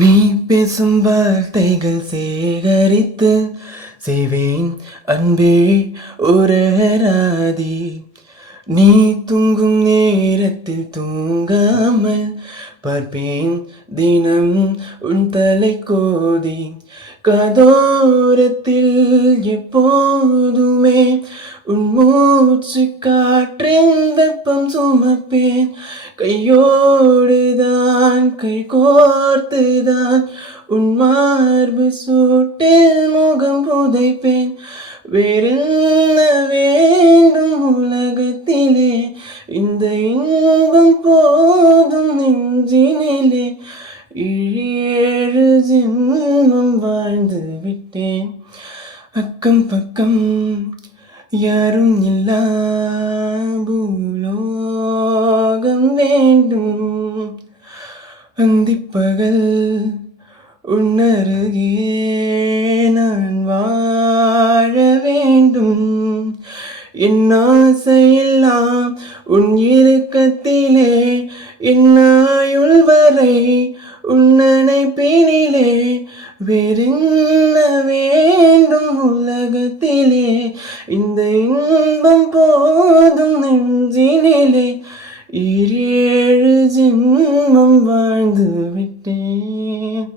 நீ பேசும் வார்த்தைகள் சேகரித்து செய்வேன் அன்பே உரராதி. நீ தூங்கும் நேரத்தில் தூங்காமல் பார்ப்பேன் தினம் உன் தலை கோதி. காதோரத்தில் எப்போதுமே உன் மூச்சு காற்றின் வெப்பம் சுமப்பேன். கையோடுதான் கை கோர்த்துதான் உன் மார்பு சூட்டில் முகம் புதைப்பேன். வேறென்ன வேண்டும் உலகத்திலே, இந்த இன்பம் போதும் நெஞ்சினிலே. ஏழு ஜென்மம் வாழ்ந்து விட்டேன், அக்கம் பக்கம் யாரும் இல்லா பூலோகம் வேண்டும். அந்திப்பகல் உன்னருகே நான் வாழ வேண்டும். என் ஆசையெல்லாம் உன் இறுக்கத்திலே, என் ஆயுள் வரை உன் நினைப்பினிலே. வேறென்ன வேண்டும் உலகத்திலே, இந்த இன்பம் போதும் நெஞ்சினிலே. ஏழு ஜென்மம் வாழ்ந்து விட்டேன்.